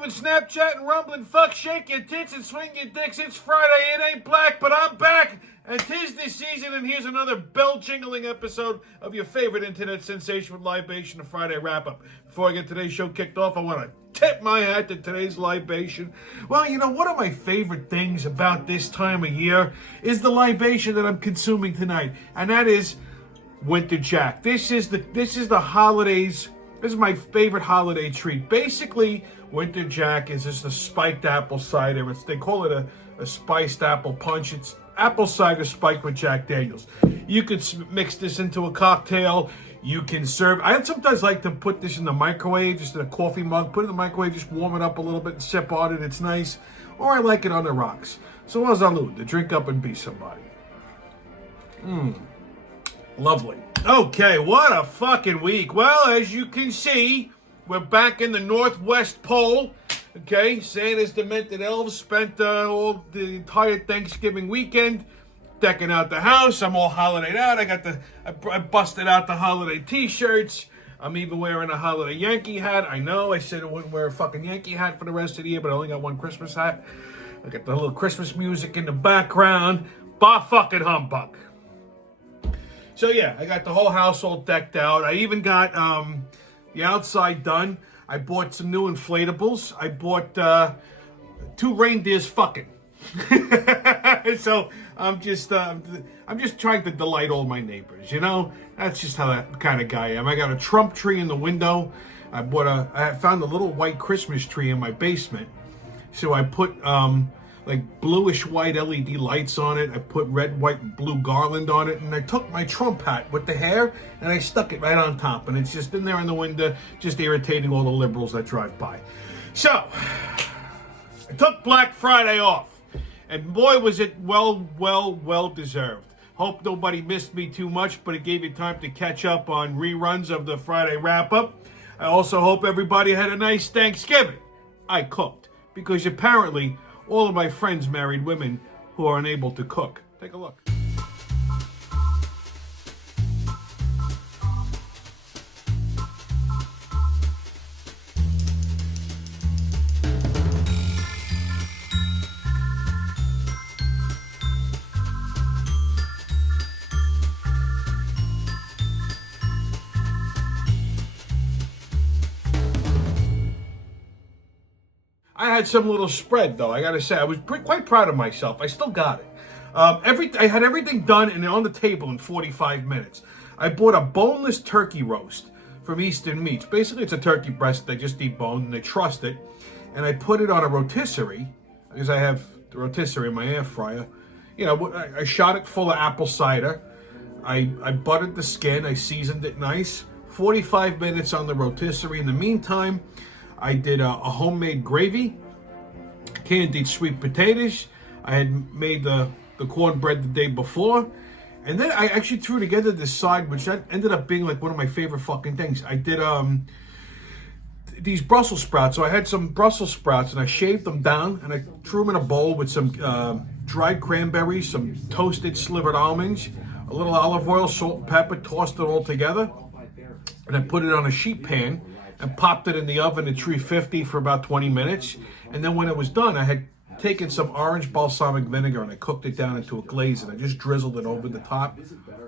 moving, Snapchatting, rumbling, fuck, shake your tits and swing your dicks. It's Friday, it ain't black, but I'm back. And 'tis this season, and here's another bell-jingling episode of your favorite internet sensation with Libation, the Friday wrap-up. Before I get today's show kicked off, I want to tip my hat to today's libation. Well, you know, one of my favorite things about this time of year is the libation that I'm consuming tonight, and that is Winter Jack. This is the holidays. This is my favorite holiday treat. Basically, Winter Jack is just a spiked apple cider. They call it a spiced apple punch. It's apple cider spiked with Jack Daniels. You could mix this into a cocktail. You can serve. I sometimes like to put this in the microwave, just in a coffee mug. Put it in the microwave, just warm it up a little bit and sip on it. It's nice. Or I like it on the rocks. So salud, to drink up and be somebody. Lovely. Okay, what a fucking week. Well, as you can see, we're back in the Northwest Pole. Okay, Santa's demented elves spent all the entire Thanksgiving weekend decking out the house. I'm all holidayed out. I busted out the holiday t-shirts. I'm even wearing a holiday Yankee hat. I know I said I wouldn't wear a fucking Yankee hat for the rest of the year, but I only got one Christmas hat. I got the little Christmas music in the background. Bah fucking humbug. So yeah, I got the whole house all decked out. I even got the outside done. I bought some new inflatables. I bought 2 reindeers fucking. So I'm just trying to delight all my neighbors. You know, that's just how that kind of guy I am. I got a Trump tree in the window. I found a little white Christmas tree in my basement. So I put like bluish white LED lights on it. I put red, white, and blue garland on it, and I took my Trump hat with the hair and I stuck it right on top, and it's just in there in the window, just irritating all the liberals that drive by. So I took Black Friday off, and boy was it well deserved. Hope nobody missed me too much, but it gave you time to catch up on reruns of the Friday wrap-up. I also hope everybody had a nice Thanksgiving. I cooked, because apparently all of my friends married women who are unable to cook. Take a look. I had some little spread, though. I gotta say, I was quite proud of myself. I still got it. I had everything done and on the table in 45 minutes. I bought a boneless turkey roast from Eastern Meats. Basically, it's a turkey breast they just deboned and they trust it. And I put it on a rotisserie, because I have the rotisserie in my air fryer. You know, I shot it full of apple cider. I buttered the skin. I seasoned it nice. 45 minutes on the rotisserie. In the meantime, I did a homemade gravy, candied sweet potatoes. I had made the cornbread the day before. And then I actually threw together this side, which ended up being like one of my favorite fucking things. I did these Brussels sprouts. So I had some Brussels sprouts and I shaved them down and I threw them in a bowl with some dried cranberries, some toasted slivered almonds, a little olive oil, salt and pepper, tossed it all together. And I put it on a sheet pan and popped it in the oven at 350 for about 20 minutes. And then when it was done, I had taken some orange balsamic vinegar and I cooked it down into a glaze and I just drizzled it over the top.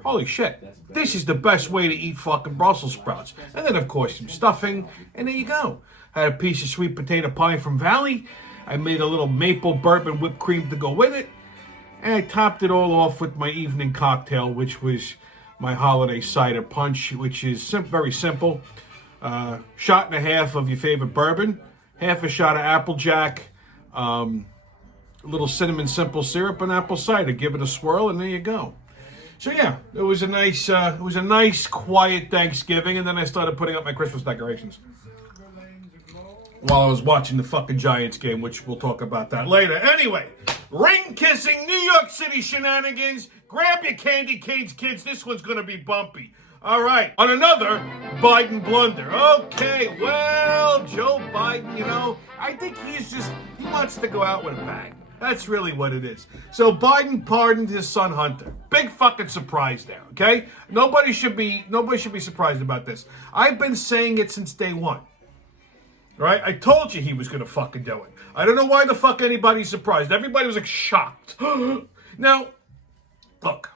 Holy shit, this is the best way to eat fucking Brussels sprouts. And then, of course, some stuffing, and there you go. I had a piece of sweet potato pie from Valley. I made a little maple bourbon whipped cream to go with it. And I topped it all off with my evening cocktail, which was my holiday cider punch, which is very simple. Shot and a half of your favorite bourbon, half a shot of Applejack, a little cinnamon simple syrup and apple cider. Give it a swirl, and there you go. So yeah, it was a nice quiet Thanksgiving, and then I started putting up my Christmas decorations while I was watching the fucking Giants game, which we'll talk about that later. Anyway, ring-kissing New York City shenanigans. Grab your candy canes, kids. This one's gonna be bumpy. All right, on another Biden blunder. Okay, well, Joe Biden, you know, I think he wants to go out with a bang. That's really what it is. So Biden pardoned his son Hunter. Big fucking surprise there, okay? Nobody should be surprised about this. I've been saying it since day one. Right? I told you he was going to fucking do it. I don't know why the fuck anybody's surprised. Everybody was like shocked. Now, look,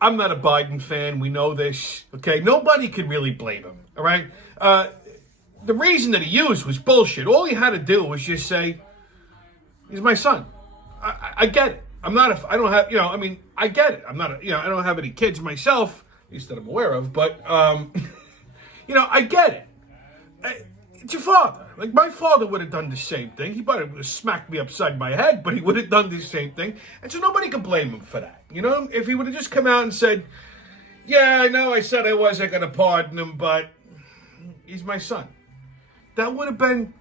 I'm not a Biden fan. We know this. Okay? Nobody can really blame him. All right? The reason that he used was bullshit. All he had to do was just say, he's my son. I get it. I don't have, I get it. I'm not, I don't have any kids myself, at least that I'm aware of, but, I get it. It's your father. Like, my father would have done the same thing. He might have smacked me upside my head, but he would have done the same thing. And so nobody can blame him for that. If he would have just come out and said, yeah, I know I said I wasn't going to pardon him, but he's my son. That would have been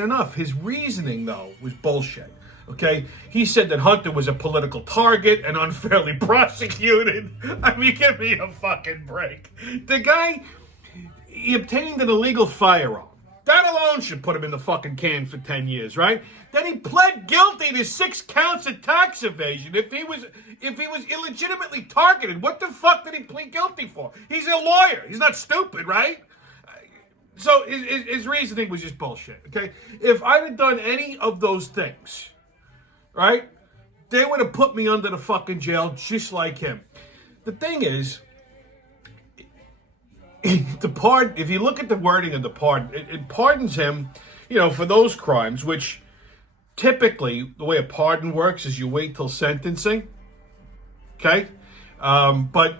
enough. His reasoning, though, was bullshit. Okay? He said that Hunter was a political target and unfairly prosecuted. I mean, give me a fucking break. The guy, he obtained an illegal firearm. That alone should put him in the fucking can for 10 years, right? Then he pled guilty to 6 counts of tax evasion. If he was illegitimately targeted, what the fuck did he plead guilty for? He's a lawyer. He's not stupid, right? So his reasoning was just bullshit, okay? If I'd have done any of those things, right, they would have put me under the fucking jail just like him. The thing is, if you look at the wording of the pardon, it pardons him, for those crimes, which typically the way a pardon works is you wait till sentencing, okay? But,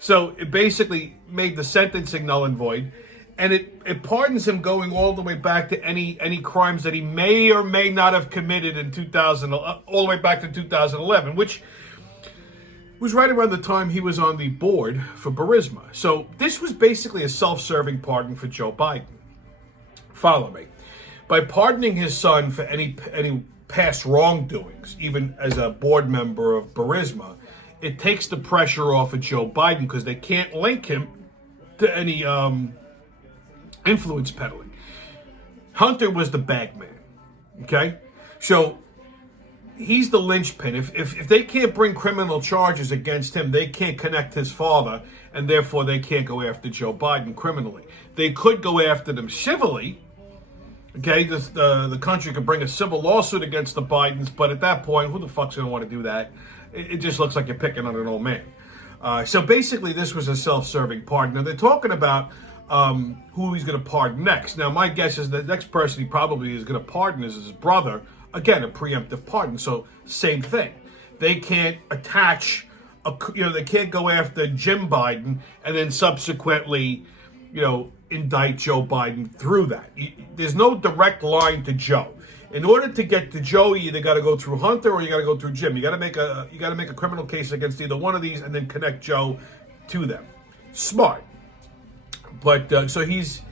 so it basically made the sentencing null and void. And it pardons him going all the way back to any crimes that he may or may not have committed in 2000, all the way back to 2011, which was right around the time he was on the board for Burisma. So this was basically a self-serving pardon for Joe Biden. Follow me. By pardoning his son for any past wrongdoings, even as a board member of Burisma, it takes the pressure off of Joe Biden because they can't link him to any influence peddling. Hunter was the bag man, okay? So he's the linchpin. If they can't bring criminal charges against him, they can't connect his father, and therefore they can't go after Joe Biden criminally. They could go after them civilly, okay? The country could bring a civil lawsuit against the Bidens, but at that point, who the fuck's going to want to do that? It just looks like you're picking on an old man. So basically, this was a self-serving pardon. Now, they're talking about who he's going to pardon next. Now, my guess is the next person he probably is going to pardon is his brother. Again, a preemptive pardon. So, same thing. They can't attach, they can't go after Jim Biden and then subsequently, indict Joe Biden through that. There's no direct line to Joe. In order to get to Joe, you either got to go through Hunter or you got to go through Jim. You got to make a criminal case against either one of these and then connect Joe to them. Smart. But so he's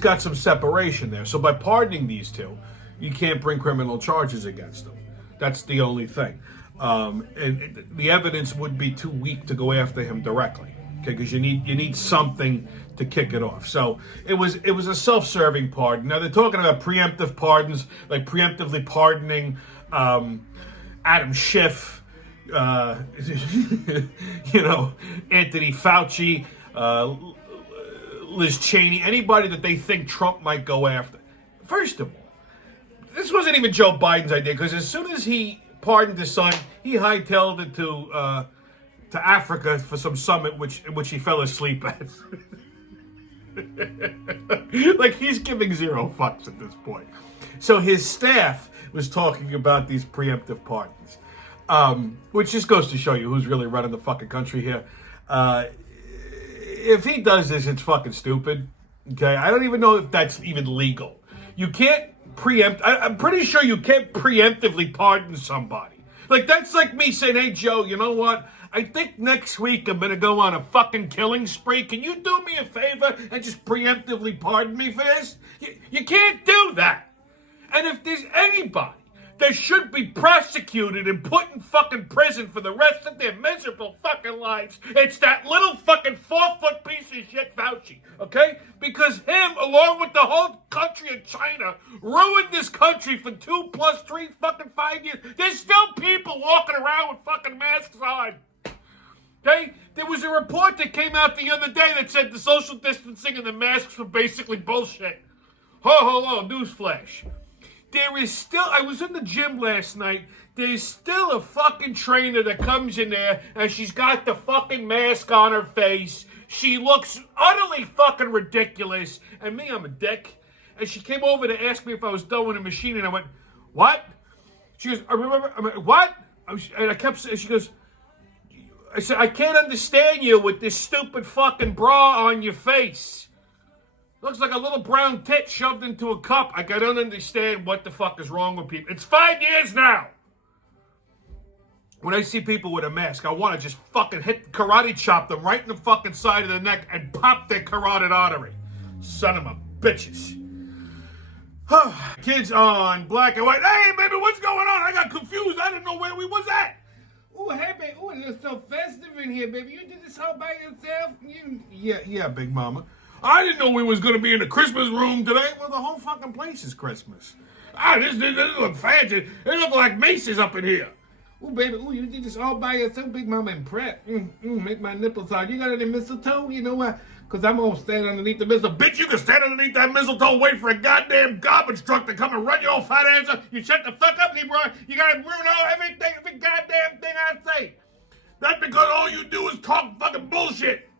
got some separation there. So by pardoning these two, you can't bring criminal charges against them. That's the only thing. And the evidence would be too weak to go after him directly. Okay, because you need something to kick it off. So it was a self-serving pardon. Now they're talking about preemptive pardons, like preemptively pardoning Adam Schiff, Anthony Fauci, Liz Cheney, anybody that they think Trump might go after. First of all, this wasn't even Joe Biden's idea, because as soon as he pardoned his son, he hightailed it to Africa for some summit in which he fell asleep at. Like, he's giving zero fucks at this point. So his staff was talking about these preemptive pardons, which just goes to show you who's really running the fucking country here. If he does this, it's fucking stupid. Okay, I don't even know if that's even legal. You can't preempt. I'm pretty sure you can't preemptively pardon somebody. Like, that's like me saying, "Hey Joe, you know what? I think next week I'm gonna go on a fucking killing spree. Can you do me a favor and just preemptively pardon me for this?" You can't do that. And if there's anybody that should be prosecuted and put in fucking prison for the rest of their miserable fucking lives, it's that little fucking 4-foot piece of shit Fauci, okay? Because him, along with the whole country of China, ruined this country for 2 + 3 fucking 5 years. There's still people walking around with fucking masks on. Okay? There was a report that came out the other day that said the social distancing and the masks were basically bullshit. Hold on, newsflash. There is still, I was in the gym last night, there's still a fucking trainer that comes in there and she's got the fucking mask on her face. She looks utterly fucking ridiculous. And me, I'm a dick. And she came over to ask me if I was done with the machine and I went, what? She goes, I remember, I'm like, what? And I kept saying, she goes, I said, I can't understand you with this stupid fucking bra on your face. Looks like a little brown tit shoved into a cup. I don't understand what the fuck is wrong with people. It's 5 years now. When I see people with a mask, I want to just fucking karate chop them right in the fucking side of the neck and pop their carotid artery. Son of a bitches. Kids on black and white. Hey, baby, what's going on? I got confused. I didn't know where we was at. Oh, hey, baby. Oh, it's so festive in here, baby. You did this all by yourself? Yeah, big mama. I didn't know we was going to be in the Christmas room today. Well, the whole fucking place is Christmas. This look fancy. It look like Macy's up in here. Oh, baby. Oh, you did this all by yourself, big mama, and prep. Make my nipples hard. You got any mistletoe? You know why? Because I'm going to stand underneath the mistletoe. Bitch, you can stand underneath that mistletoe and wait for a goddamn garbage truck to come and run your old fat ass up. You shut the fuck up, Leroy. You got to ruin every goddamn thing I say. That's because all you do is talk fucking bullshit.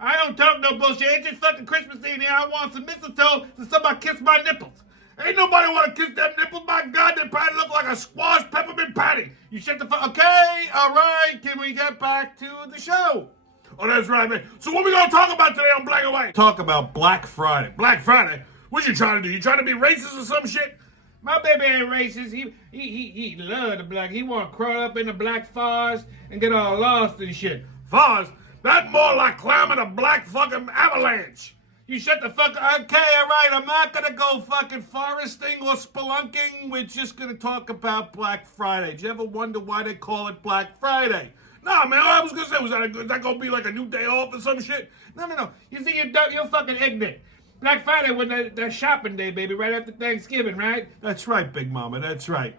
I don't talk no bullshit. It's just fucking Christmas Eve here. I want some mistletoe to somebody kiss my nipples. Ain't nobody want to kiss them nipples. My God, they probably look like a squash peppermint patty. You shut the fuck. Okay, all right. Can we get back to the show? Oh, that's right, man. So what we gonna talk about today on Black and White? Talk about Black Friday. Black Friday? What you trying to do? You trying to be racist or some shit? My baby ain't racist. He love the black. He want to crawl up in the black forest and get all lost and shit. Forest? That's more like climbing a black fucking avalanche. You shut the fuck up. Okay, all right. I'm not going to go fucking foresting or spelunking. We're just going to talk about Black Friday. Did you ever wonder why they call it Black Friday? Nah, man, I was going to say, is that going to be like a new day off or some shit? No. You see, you're fucking ignorant. Black Friday was the shopping day, baby, right after Thanksgiving, right? That's right, Big Mama, that's right.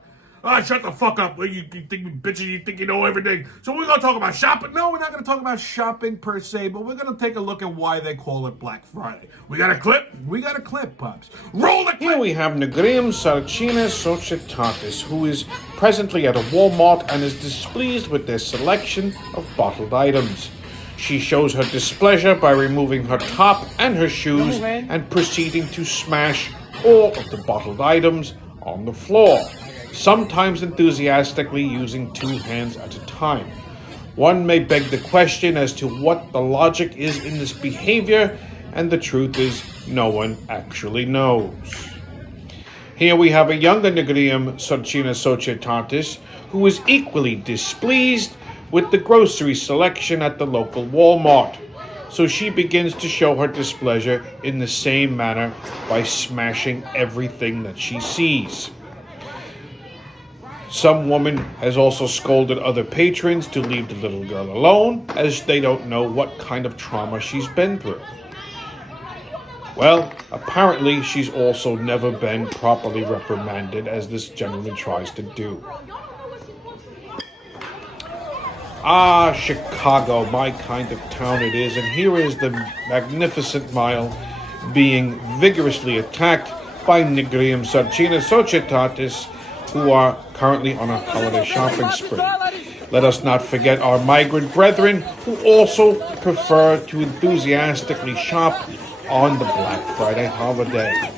Shut the fuck up. You think, bitches, you think you know everything. So we're going to talk about shopping? No, we're not going to talk about shopping per se, but we're going to take a look at why they call it Black Friday. We got a clip? We got a clip, Pops. Roll the clip! Here we have Negrium Sarcina Societatis, who is presently at a Walmart and is displeased with their selection of bottled items. She shows her displeasure by removing her top and her shoes and proceeding to smash all of the bottled items on the floor, sometimes enthusiastically using 2 hands at a time. One may beg the question as to what the logic is in this behavior, and the truth is no one actually knows. Here we have a younger Negrium Sarcina Societatis who is equally displeased with the grocery selection at the local Walmart. So she begins to show her displeasure in the same manner by smashing everything that she sees. Some woman has also scolded other patrons to leave the little girl alone, as they don't know what kind of trauma she's been through. Well, apparently she's also never been properly reprimanded, as this gentleman tries to do. Chicago, my kind of town it is, and here is the magnificent mile being vigorously attacked by Negrium Sarcina Societatis, who are currently on a holiday shopping spree. Let us not forget our migrant brethren who also prefer to enthusiastically shop on the Black Friday holiday.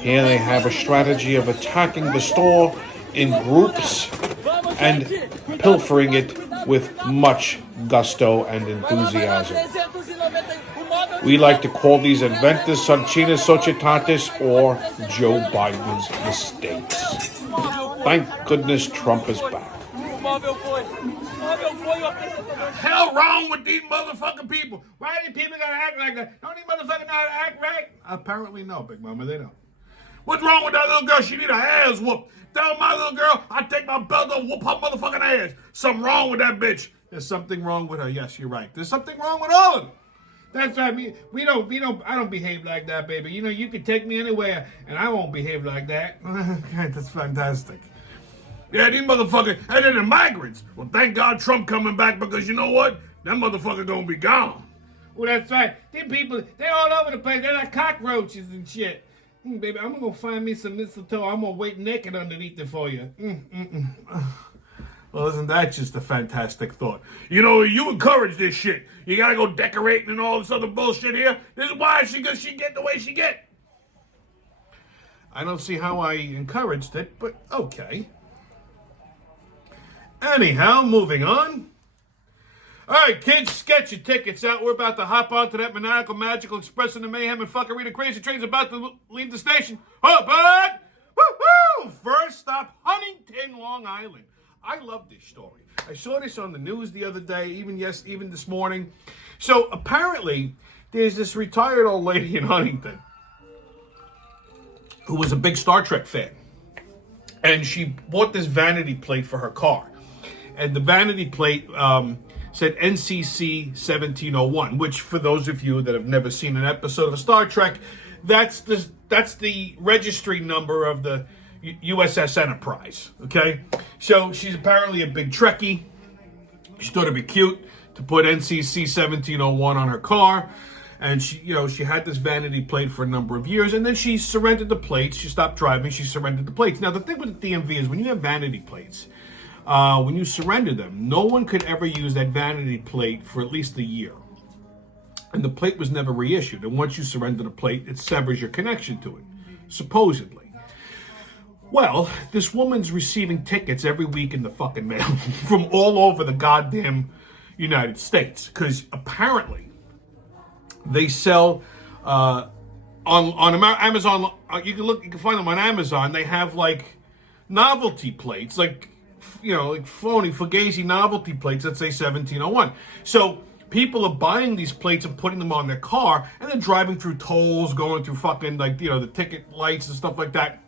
Here they have a strategy of attacking the store in groups and pilfering it with much gusto and enthusiasm. We like to call these Adventus Sarcina Societatis or Joe Biden's mistakes. Thank goodness Trump is back. Hell wrong with these motherfucking people? Why do people gotta act like that? Don't these motherfuckers know how to act right? Apparently no, Big Mama, they don't. What's wrong with that little girl? She need her ass whooped. Tell my little girl, I take my belt and whoop her motherfucking ass. Something wrong with that bitch. There's something wrong with her. Yes, you're right. There's something wrong with all of them. That's right. I don't behave like that, baby. You know, you can take me anywhere, and I won't behave like that. That's fantastic. Yeah, these motherfuckers, and they're the migrants. Well, thank God Trump coming back, because you know what? That motherfucker gonna be gone. Well, that's right. These people, they're all over the place. They're like cockroaches and shit. Baby, I'm gonna go find me some mistletoe. I'm gonna wait naked underneath it for you. Well, isn't that just a fantastic thought? You know, you encourage this shit. You gotta go decorating and all this other bullshit here. This is why she get the way she get. I don't see how I encouraged it, but okay. Anyhow, moving on. All right, kids, get your tickets out. We're about to hop onto that maniacal, magical, expressing the mayhem and fuckery. Crazy train's about to leave the station. Oh, but woo-hoo! First stop, Huntington, Long Island. I love this story. I saw this on the news the other day, even this morning. So apparently, there's this retired old lady in Huntington who was a big Star Trek fan, and she bought this vanity plate for her car, and the vanity plate said NCC 1701, which, for those of you that have never seen an episode of Star Trek, that's the registry number of the USS Enterprise. Okay, so she's apparently a big Trekkie. She thought it'd be cute to put NCC 1701 on her car, and she had this vanity plate for a number of years, and then she surrendered the plates. She stopped driving. She surrendered the plates. Now the thing with the DMV is when you have vanity plates, when you surrender them, no one could ever use that vanity plate for at least a year. And the plate was never reissued. And once you surrender the plate, it severs your connection to it, supposedly. Well, this woman's receiving tickets every week in the fucking mail from all over the goddamn United States. Because apparently they sell on Amazon. You can find them on Amazon. They have like novelty plates, like phony Fugazi novelty plates that say 1701. So people are buying these plates and putting them on their car, and then driving through tolls, going through fucking the ticket lights and stuff like that.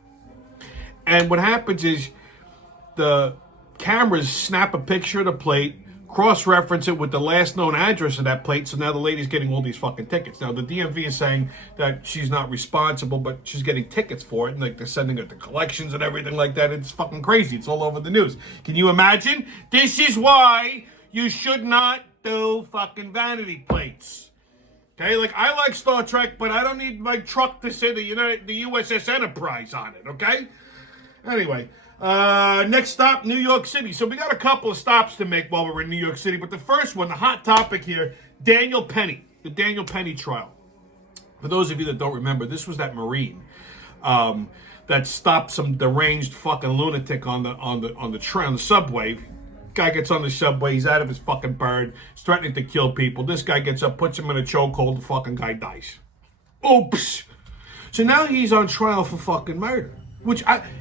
And what happens is the cameras snap a picture of the plate, cross-reference it with the last known address of that plate, so now the lady's getting all these fucking tickets. Now, the DMV is saying that she's not responsible, but she's getting tickets for it, and they're sending it to collections and everything like that. It's fucking crazy. It's all over the news. Can you imagine? This is why you should not do fucking vanity plates. Okay, I like Star Trek, but I don't need my truck to say the USS Enterprise on it, okay? Anyway, next stop, New York City. So we got a couple of stops to make while we're in New York City. But the first one, the hot topic here, Daniel Penny. The Daniel Penny trial. For those of you that don't remember, this was that Marine that stopped some deranged fucking lunatic on the subway. Guy gets on the subway, he's out of his fucking bird, he's threatening to kill people. This guy gets up, puts him in a chokehold, the fucking guy dies. Oops. So now he's on trial for fucking murder.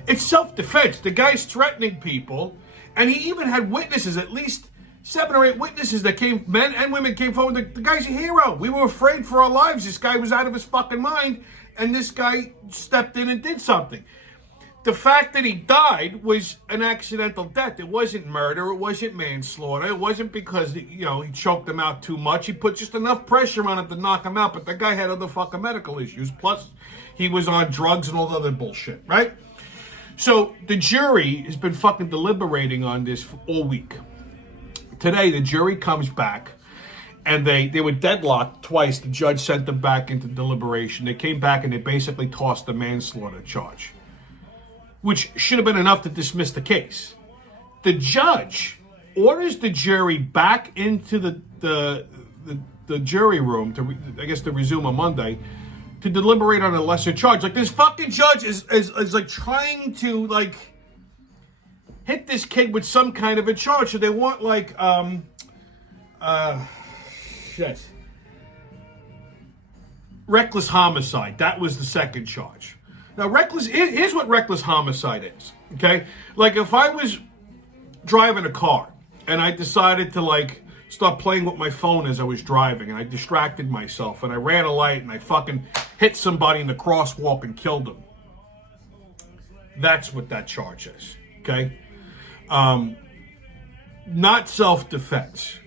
It's self-defense. The guy's threatening people, and he even had witnesses, at least 7 or 8 witnesses that came, men and women came forward. The guy's a hero. We were afraid for our lives. This guy was out of his fucking mind, and this guy stepped in and did something. The fact that he died was an accidental death. It wasn't murder. It wasn't manslaughter. It wasn't because he choked him out too much. He put just enough pressure on him to knock him out, but the guy had other fucking medical issues. Plus, he was on drugs and all the other bullshit, right? So the jury has been fucking deliberating on this all week. Today, the jury comes back, and they were deadlocked twice. The judge sent them back into deliberation. They came back and they basically tossed the manslaughter charge, which should have been enough to dismiss the case. The judge orders the jury back into the jury room to resume on Monday to deliberate on a lesser charge. This fucking judge is trying to hit this kid with some kind of a charge. So they want reckless homicide. That was the second charge. Now, here's what reckless homicide is, okay? If I was driving a car and I decided to, start playing with my phone as I was driving, and I distracted myself, and I ran a light, and I fucking hit somebody in the crosswalk and killed them. That's what that charge is, okay? Not self-defense,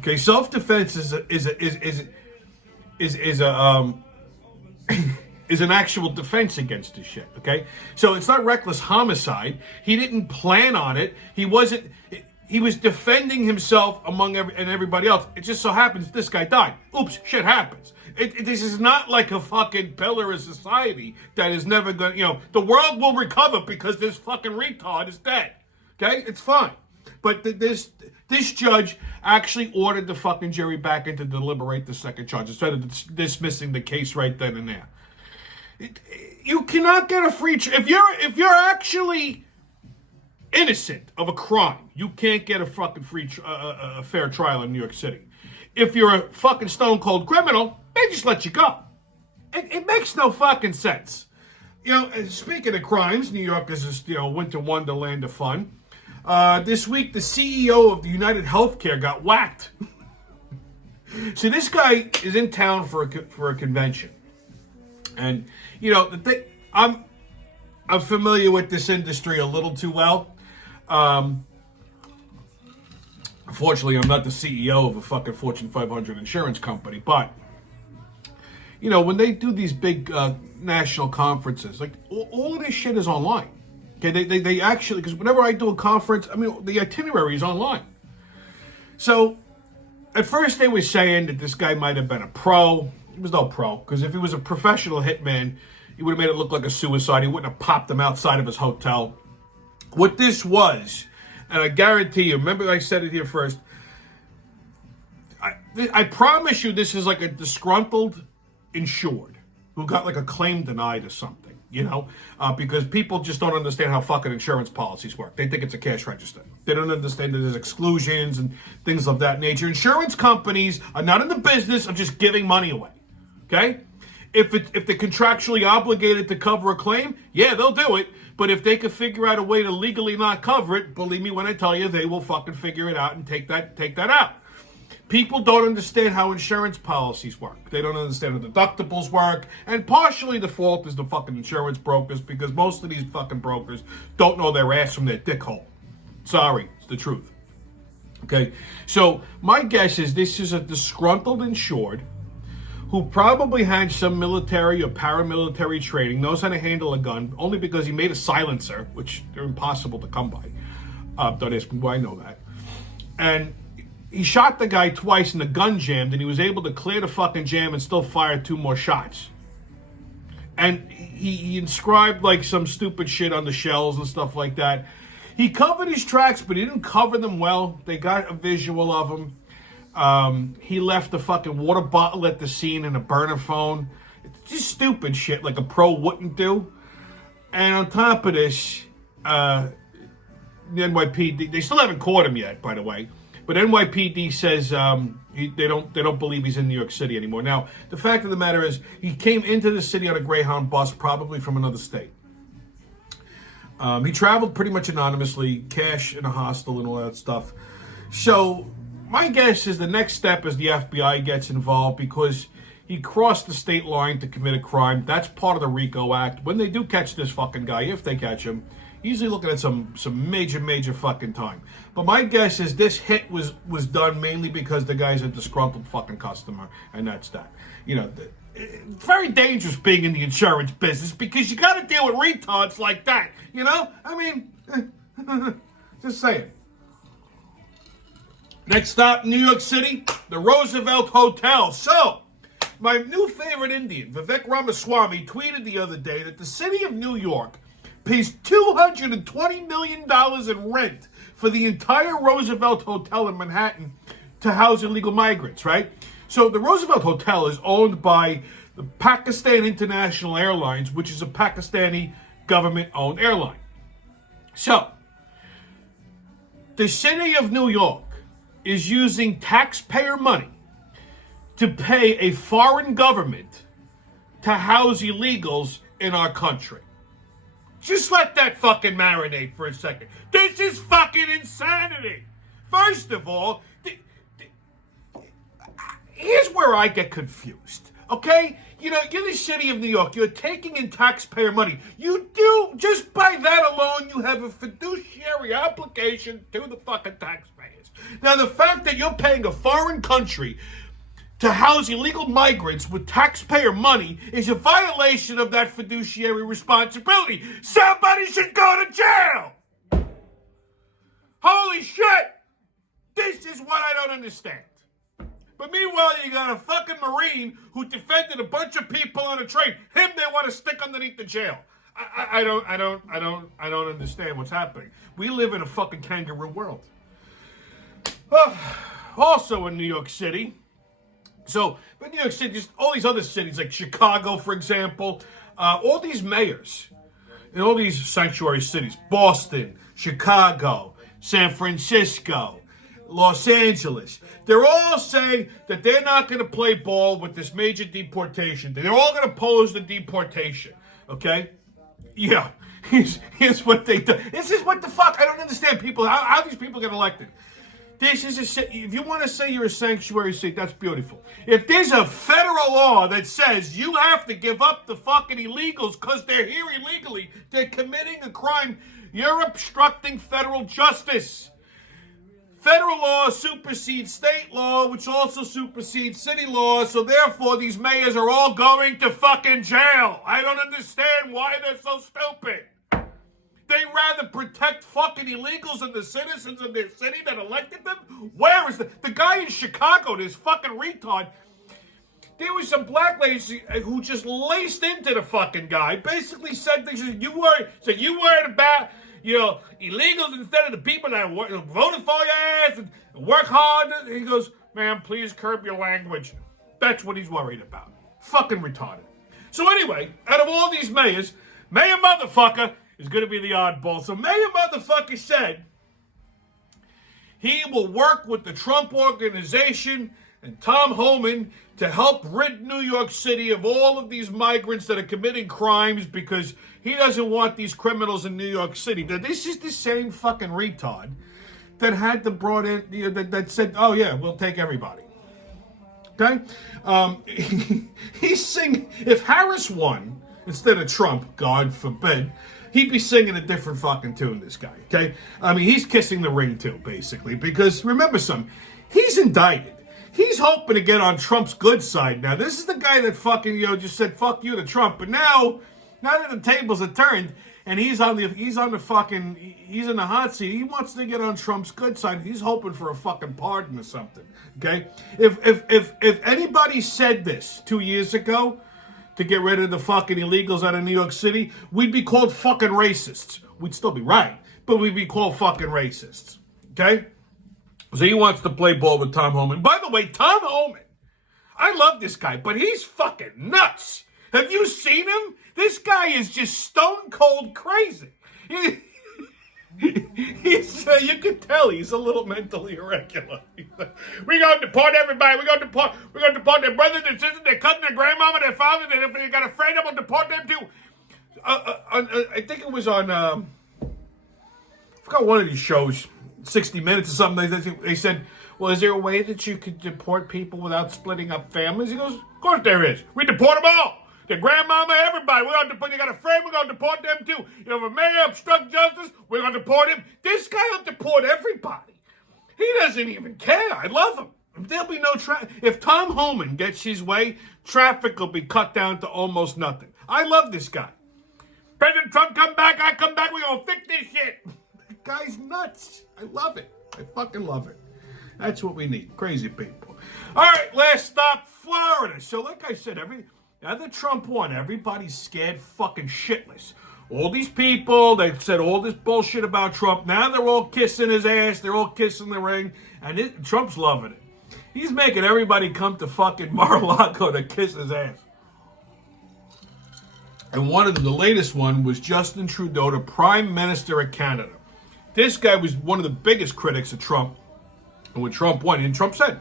okay? Self-defense is an actual defense against this shit, okay? So it's not reckless homicide. He didn't plan on it. he was defending himself among everybody else. It just so happens this guy died. Oops, shit happens. This is not like a fucking pillar of society that is never going to, the world will recover because this fucking retard is dead. Okay? It's fine. But this judge actually ordered the fucking jury back in to deliberate the second charge instead of dismissing the case right then and there. You cannot get a free trial. If you're actually innocent of a crime, you can't get a fucking a fair trial in New York City. If you're a fucking stone cold criminal, they just let you go. It makes no fucking sense. Speaking of crimes, New York is just, winter wonderland of fun. This week, the CEO of the United Healthcare got whacked. So this guy is in town for a convention. And, I'm familiar with this industry a little too well. Unfortunately, I'm not the CEO of a fucking Fortune 500 insurance company, but, when they do these big national conferences, like, all of this shit is online. Okay, they actually, because whenever I do a conference, the itinerary is online. So, at first they were saying that this guy might have been a pro. He was no pro, because if he was a professional hitman, he would have made it look like a suicide. He wouldn't have popped him outside of his hotel. What this was, and I guarantee you, remember I said it here first, I promise you this is like a disgruntled insured who got like a claim denied or something, because people just don't understand how fucking insurance policies work. They think it's a cash register. They don't understand that there's exclusions and things of that nature. Insurance companies are not in the business of just giving money away, okay? If they're contractually obligated to cover a claim, yeah, they'll do it. But if they could figure out a way to legally not cover it, believe me when I tell you, they will fucking figure it out and take that out. People don't understand how insurance policies work. They don't understand how deductibles work. And partially the fault is the fucking insurance brokers, because most of these fucking brokers don't know their ass from their dick hole. Sorry, it's the truth. Okay? So my guess is this is a disgruntled insured who probably had some military or paramilitary training, knows how to handle a gun, only because he made a silencer, which they're impossible to come by. Don't ask me why I know that. And he shot the guy twice and the gun jammed, and he was able to clear the fucking jam and still fire 2 more shots. And he inscribed like some stupid shit on the shells and stuff like that. He covered his tracks, but he didn't cover them well. They got a visual of him. He left a fucking water bottle at the scene and a burner phone. It's just stupid shit like a pro wouldn't do. And on top of this, the NYPD, they still haven't caught him yet, by the way. But NYPD says they don't believe he's in New York City anymore. Now, the fact of the matter is, he came into the city on a Greyhound bus, probably from another state. He traveled pretty much anonymously, cash in a hostel and all that stuff. So my guess is the next step is the FBI gets involved, because he crossed the state line to commit a crime. That's part of the RICO Act. When they do catch this fucking guy, if they catch him, easily looking at some major fucking time. But my guess is this hit was done mainly because the guy's a disgruntled fucking customer, and that's that. It's very dangerous being in the insurance business, because you got to deal with retards like that. Just saying. Next stop, New York City, the Roosevelt Hotel. So, my new favorite Indian, Vivek Ramaswamy, tweeted the other day that the city of New York pays $220 million in rent for the entire Roosevelt Hotel in Manhattan to house illegal migrants, right? So the Roosevelt Hotel is owned by the Pakistan International Airlines, which is a Pakistani government-owned airline. So, the city of New York is using taxpayer money to pay a foreign government to house illegals in our country. Just let that fucking marinate for a second. This is fucking insanity. First of all, here's where I get confused, okay? You're the city of New York. You're taking in taxpayer money. You do, just by that alone, you have a fiduciary obligation to the fucking taxpayers. Now, the fact that you're paying a foreign country to house illegal migrants with taxpayer money is a violation of that fiduciary responsibility. Somebody should go to jail! Holy shit! This is what I don't understand. But meanwhile, you got a fucking Marine who defended a bunch of people on a train. Him, they want to stick underneath the jail. I don't understand what's happening. We live in a fucking kangaroo world. Also in New York City. But New York City, just all these other cities like Chicago, for example, all these mayors in all these sanctuary cities, Boston, Chicago, San Francisco, Los Angeles, they're all saying that they're not going to play ball with this major deportation. They're all going to oppose the deportation. Okay? Yeah. Here's what they do. This is what the fuck. I don't understand people. How these people get elected. This is if you want to say you're a sanctuary state, that's beautiful. If there's a federal law that says you have to give up the fucking illegals because they're here illegally, they're committing a crime, you're obstructing federal justice. Federal law supersedes state law, which also supersedes city law, so therefore these mayors are all going to fucking jail. I don't understand why they're so stupid. They rather protect fucking illegals and the citizens of their city that elected them? Where is the guy in Chicago, this fucking retard? There was some black lady who just laced into the fucking guy, basically said things, you worried about, illegals instead of the people that voted for your ass and work hard. And he goes, man, please curb your language. That's what he's worried about. Fucking retarded. So anyway, out of all these mayors, Mayor Motherfucker is going to be the oddball. So Mayor Motherfucker said he will work with the Trump Organization and Tom Homan to help rid New York City of all of these migrants that are committing crimes because he doesn't want these criminals in New York City. Now, this is the same fucking retard that had them brought in, that said, oh yeah, we'll take everybody. Okay? He's singing, if Harris won instead of Trump, God forbid, he'd be singing a different fucking tune, this guy, okay? I mean, he's kissing the ring too, basically, because remember something, he's indicted. He's hoping to get on Trump's good side now. This is the guy that fucking, just said fuck you to Trump, but now that the tables are turned and he's in the hot seat, he wants to get on Trump's good side. He's hoping for a fucking pardon or something, okay? If anybody said this 2 years ago, to get rid of the fucking illegals out of New York City, we'd be called fucking racists. We'd still be right, but we'd be called fucking racists. Okay? So he wants to play ball with Tom Homan. By the way, Tom Homan, I love this guy, but he's fucking nuts. Have you seen him? This guy is just stone cold crazy. You can tell he's a little mentally irregular. We're going to deport everybody. We're going to deport their brothers, their sisters, their cousins, their grandmama, their father. If they got afraid, I'm going to deport them too. I think it was on, I forgot one of these shows, 60 Minutes or something. They said, well, is there a way that you could deport people without splitting up families? He goes, of course there is. We deport them all. The grandmama, everybody. We're going to deport. You got a friend, we're going to deport them too. You have a mayor obstruct justice, we're going to deport him. This guy will deport everybody. He doesn't even care. I love him. There'll be no traffic. If Tom Homan gets his way, traffic will be cut down to almost nothing. I love this guy. President Trump come back, I come back, we're going to fix this shit. The guy's nuts. I love it. I fucking love it. That's what we need. Crazy people. All right, last stop, Florida. So like I said, now that Trump won, everybody's scared fucking shitless. All these people, they said all this bullshit about Trump. Now they're all kissing his ass. They're all kissing the ring. And Trump's loving it. He's making everybody come to fucking Mar-A-Lago to kiss his ass. And one of the latest one was Justin Trudeau, the Prime Minister of Canada. This guy was one of the biggest critics of Trump. And when Trump won, and Trump said,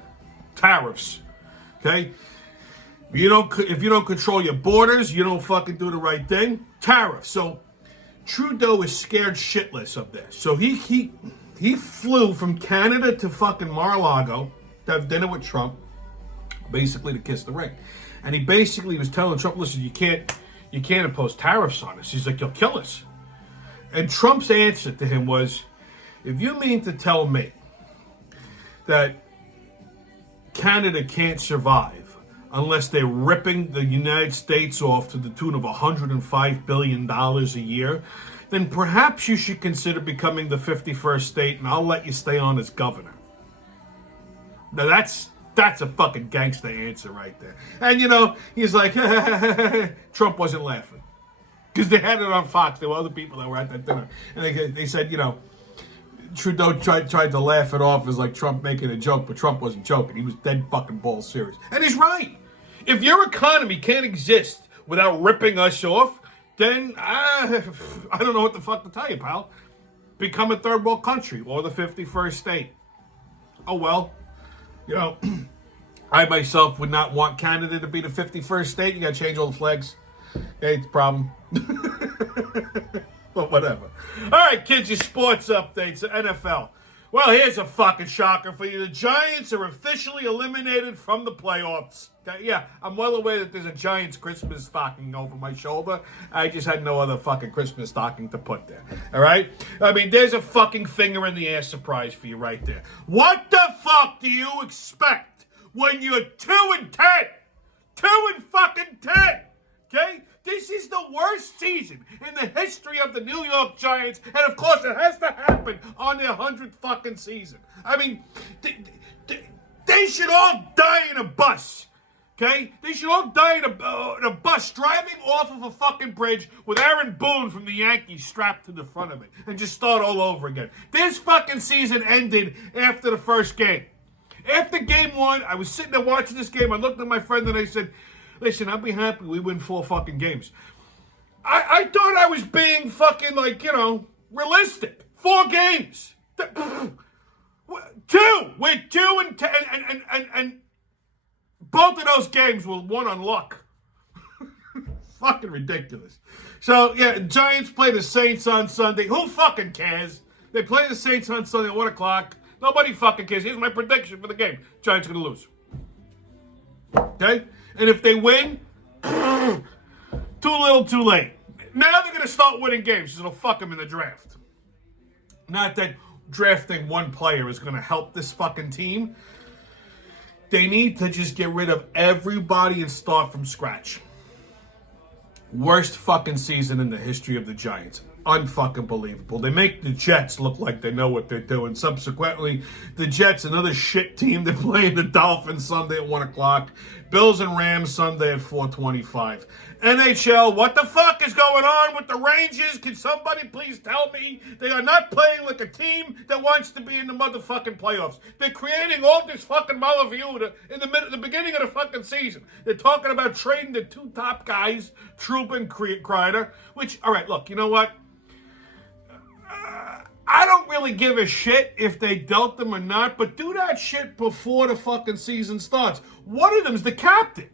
tariffs. Okay? If you don't control your borders, you don't fucking do the right thing. Tariffs. So Trudeau is scared shitless of this. So he flew from Canada to fucking Mar-a-Lago to have dinner with Trump, basically to kiss the ring. And he basically was telling Trump, listen, you can't impose tariffs on us. He's like, you'll kill us. And Trump's answer to him was, if you mean to tell me that Canada can't survive unless they're ripping the United States off to the tune of $105 billion a year, then perhaps you should consider becoming the 51st state, and I'll let you stay on as governor. Now that's a fucking gangster answer right there. And he's like, Trump wasn't laughing because they had it on Fox. There were other people that were at that dinner, and they said, Trudeau tried to laugh it off as like Trump making a joke, but Trump wasn't joking. He was dead fucking balls serious, and he's right. If your economy can't exist without ripping us off, then I don't know what the fuck to tell you, pal. Become a third world country or the 51st state. Oh well. I myself would not want Canada to be the 51st state. You gotta change all the flags. Okay, it's a problem. But whatever. All right, kids, your sports updates. NFL. Well, here's a fucking shocker for you. The Giants are officially eliminated from the playoffs. Okay, yeah, I'm well aware that there's a Giants Christmas stocking over my shoulder. I just had no other fucking Christmas stocking to put there. All right? I mean, there's a fucking finger in the ass surprise for you right there. What the fuck do you expect when you're 2-10? 2-10. Okay? This is the worst season in the history of the New York Giants, and of course it has to happen on their 100th fucking season. I mean, they should all die in a bus, okay? They should all die in a bus driving off of a fucking bridge with Aaron Boone from the Yankees strapped to the front of it and just start all over again. This fucking season ended after the first game. After game one, I was sitting there watching this game. I looked at my friend and I said, listen, I'll be happy we win 4 fucking games. I thought I was being fucking, realistic. 4 games. 2. We're 2-10. And both of those games were won on luck. Fucking ridiculous. So, yeah, Giants play the Saints on Sunday. Who fucking cares? They play the Saints on Sunday at 1 o'clock. Nobody fucking cares. Here's my prediction for the game. Giants are going to lose. Okay? And if they win, too little, too late. Now they're going to start winning games, so it'll fuck them in the draft. Not that drafting one player is going to help this fucking team. They need to just get rid of everybody and start from scratch. Worst fucking season in the history of the Giants. Unfucking believable. They make the Jets look like they know what they're doing. Subsequently, the Jets, another shit team, they're playing the Dolphins Sunday at 1 o'clock. Bills and Rams Sunday at 4:25. NHL, what the fuck is going on with the Rangers? Can somebody please tell me? They are not playing like a team that wants to be in the motherfucking playoffs. They're creating all this fucking malaviuda in the beginning of the fucking season. They're talking about trading the 2 top guys, Troop and Kreider, which, all right, look, you know what? I don't really give a shit if they dealt them or not, but do that shit before the fucking season starts. One of them's the captain.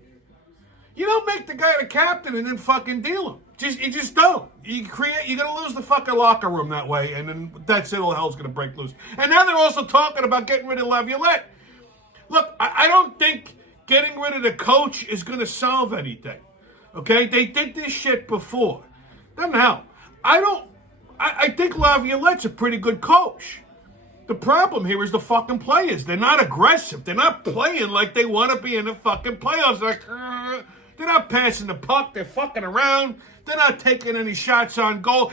You don't make the guy the captain and then fucking deal him. You just don't. You're gonna lose the fucking locker room that way, and then that's it. All hell's gonna break loose. And now they're also talking about getting rid of Laviolette. Look, I don't think getting rid of the coach is gonna solve anything. Okay, they did this shit before. Doesn't help. I think Laviolette's a pretty good coach. The problem here is the fucking players. They're not aggressive. They're not playing like they want to be in the fucking playoffs. They're not passing the puck. They're fucking around. They're not taking any shots on goal.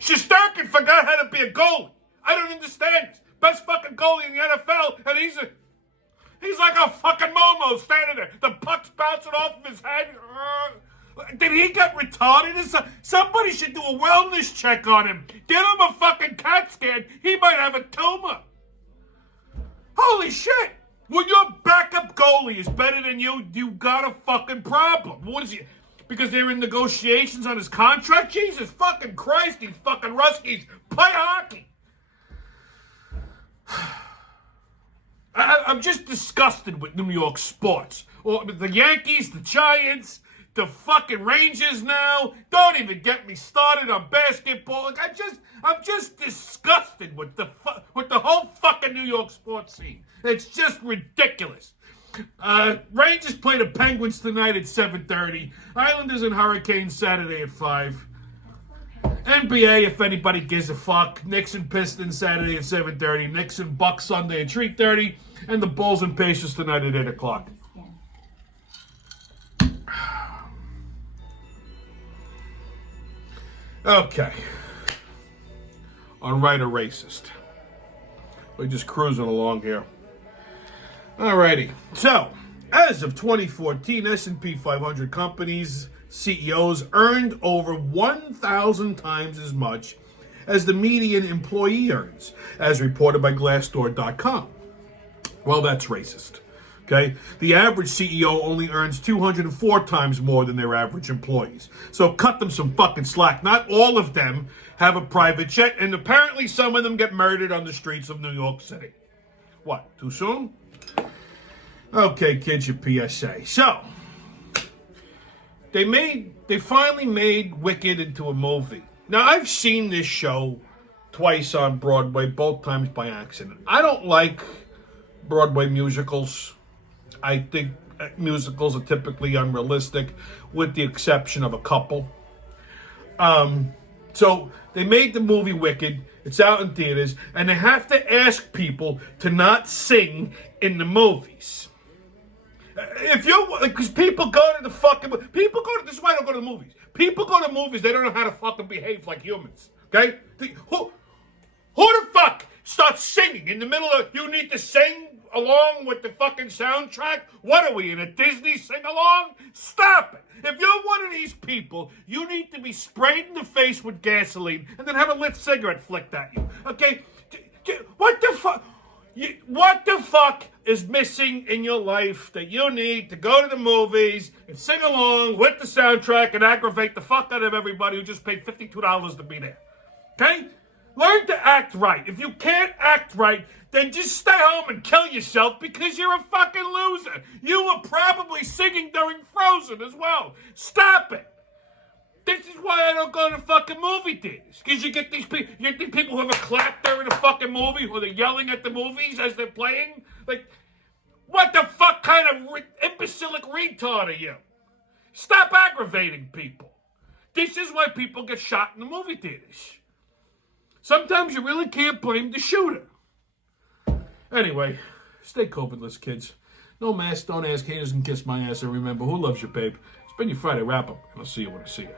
Shesterkin forgot how to be a goalie. I don't understand this. Best fucking goalie in the NFL, and he's like a fucking Momo standing there. The puck's bouncing off of his head. Did he get retarded? Somebody should do a wellness check on him. Give him a fucking CAT scan. He might have a tumor. Holy shit. When your backup goalie is better than you, you got a fucking problem. What is he? Because they're in negotiations on his contract? Jesus fucking Christ, these fucking Ruskies play hockey. I'm just disgusted with New York sports. Or the Yankees, the Giants, the fucking Rangers now. Don't even get me started on basketball. I'm just disgusted with the whole fucking New York sports scene. It's just ridiculous. Rangers play the Penguins tonight at 7:30. Islanders and Hurricanes Saturday at 5. NBA, if anybody gives a fuck. Knicks and Pistons Saturday at 7:30. Knicks and Bucks Sunday at 3:30. And the Bulls and Pacers tonight at 8 o'clock. Okay. On Right or Racist. We're just cruising along here. Alrighty. So, as of 2014, S&P 500 companies' CEOs earned over 1,000 times as much as the median employee earns, as reported by Glassdoor.com. Well, that's racist. Okay? The average CEO only earns 204 times more than their average employees. So cut them some fucking slack. Not all of them have a private jet, and apparently some of them get murdered on the streets of New York City. What, too soon? Okay, kids, your PSA. So, they finally made Wicked into a movie. Now, I've seen this show twice on Broadway, both times by accident. I don't like Broadway musicals. I think musicals are typically unrealistic, with the exception of a couple. So they made the movie Wicked. It's out in theaters, and they have to ask people to not sing in the movies. If you, because people go to the fucking, this is why I don't go to the movies. People go to movies, they don't know how to fucking behave like humans. Okay? Who the fuck starts singing in the middle of, you need to sing along with the fucking soundtrack? What are we, in a Disney sing-along? Stop it. If you're one of these people, you need to be sprayed in the face with gasoline and then have a lit cigarette flicked at you. Okay? What the fuck? What the fuck is missing in your life that you need to go to the movies and sing along with the soundtrack and aggravate the fuck out of everybody who just paid $52 to be there? Okay? Learn to act right. If you can't act right, then just stay home and kill yourself because you're a fucking loser. You were probably singing during Frozen as well. Stop it. This is why I don't go to fucking movie theaters. Because you get these people who have a clap during the fucking movie, or they're yelling at the movies as they're playing. Like, what the fuck kind of imbecilic retard are you? Stop aggravating people. This is why people get shot in the movie theaters. Sometimes you really can't blame the shooter. Anyway, stay COVID-less, kids. No mask, don't ask, haters can kiss my ass, and remember, who loves you, babe? It's been your Friday wrap-up, and I'll see you when I see you.